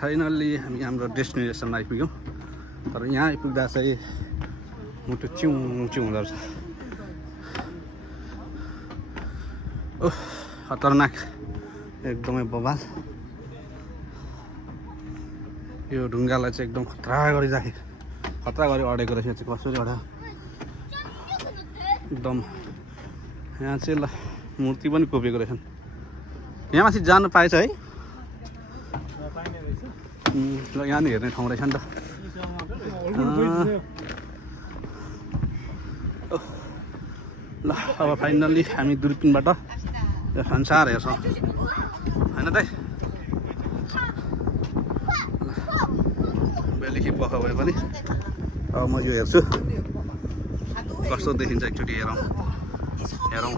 finally हामी हाम्रो डेस्टिनेसनमा आइपुग्यौँ तर यहाँ आइपुग्दा चाहिँ मुटु चिउँ चिउँ हुँदो रहेछ ओह खतरनाक एकदमै बवाल यो ढुङ्गालाई चाहिँ एकदम खतरा गरी अडेको रहेछ चाहिँ कसरी अड्यो एकदम यहाँ चाहिँ ल मूर्ति पनि कोपिएको रहेछन् यहाँ माथि जानु पाएछ है ल यहाँ हेर्ने ठाउँ रहेछ नि त ल अब फाइनल्ली हामी दूरबीनबाट यो संसार हेर्छौँ होइन त बेलुकी पख भए पनि अब म यो हेर्छु कस्तो देखिन्छ एकचोटि हेरौँ